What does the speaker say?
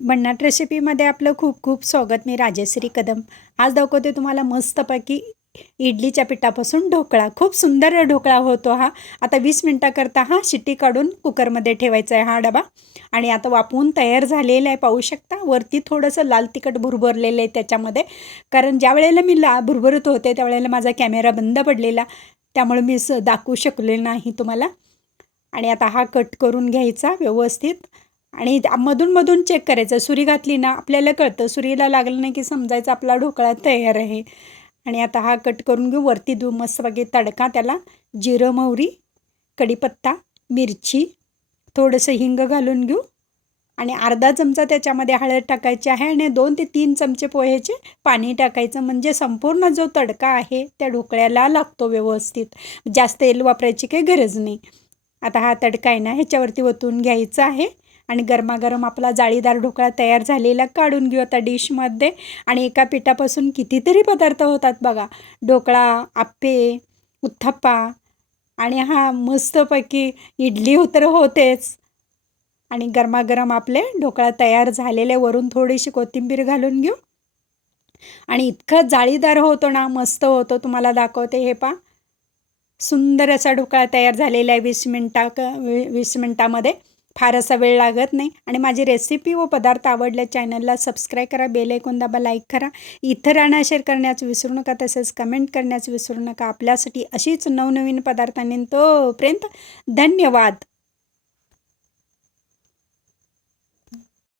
भन्नाट रेसिपीमध्ये आपलं खूप खूप स्वागत. मी राजेश्री कदम. आज दाखवते तुम्हाला मस्तपैकी इडलीच्या पिठापासून ढोकळा. खूप सुंदर ढोकळा होतो हा. आता वीस मिनटाकरता हा शिट्टी काढून कुकरमध्ये ठेवायचा आहे हा डबा. आणि आता वापरून तयार झालेला आहे पाहू शकता. वरती थोडंसं लाल तिखट भुरभरलेलं आहे त्याच्यामध्ये. कारण ज्या वेळेला मी ला भुरभरत होते त्यावेळेला माझा कॅमेरा बंद पडलेला. त्यामुळे मी स दाखवू शकले नाही तुम्हाला. आणि आता हा कट करून घ्यायचा व्यवस्थित. आणि मधून मधून चेक करायचं. सुरी घातली ना आपल्याला कळतं. सुरीला लागलं नाही की समजायचं आपला ढोकळा तयार आहे. आणि आता हा कट करून घेऊ. वरती धू मस्तपैकी तडका. त्याला जिरं मोहरी कढीपत्ता मिरची थोडंसं हिंग घालून घेऊ. आणि अर्धा चमचा त्याच्यामध्ये हळद टाकायची आहे आणि दोन ते तीन चमचे पोह्याचे पाणी टाकायचं. म्हणजे संपूर्ण जो तडका आहे त्या ढोकळ्याला लागतो व्यवस्थित. जास्त तेल वापरायची काही गरज नाही. आता हा तडका आहे ना ह्याच्यावरती ओतून घ्यायचा आहे. आणि गरमागरम आपला जाळीदार ढोकळा तयार झालेला काढून घेऊ आता डिशमध्ये. आणि एका पिठापासून कितीतरी पदार्थ होतात बघा. ढोकळा आप्पे उत्थप्पा आणि हा मस्तपैकी इडली हो तर होतेच. आणि गरमागरम आपले ढोकळा तयार झालेले वरून थोडीशी कोथिंबीर घालून घेऊ. आणि इतकं जाळीदार होतो ना मस्त होतो तुम्हाला दाखवते हे पा सुंदर असा ढोकळा तयार झालेला आहे वीस मिनटा क वीस मिनटामध्ये. फार असा वेळ लागत नाही. आणि माझी रेसिपी व पदार्थ आवडल्या चॅनलला सबस्क्राईब करा बेल ऐकून दाबा लाईक करा. इतरांना शेअर करण्याचं विसरू नका तसेच कमेंट करण्याचं विसरू नका. आपल्यासाठी अशीच नवनवीन पदार्थांनी तोपर्यंत धन्यवाद.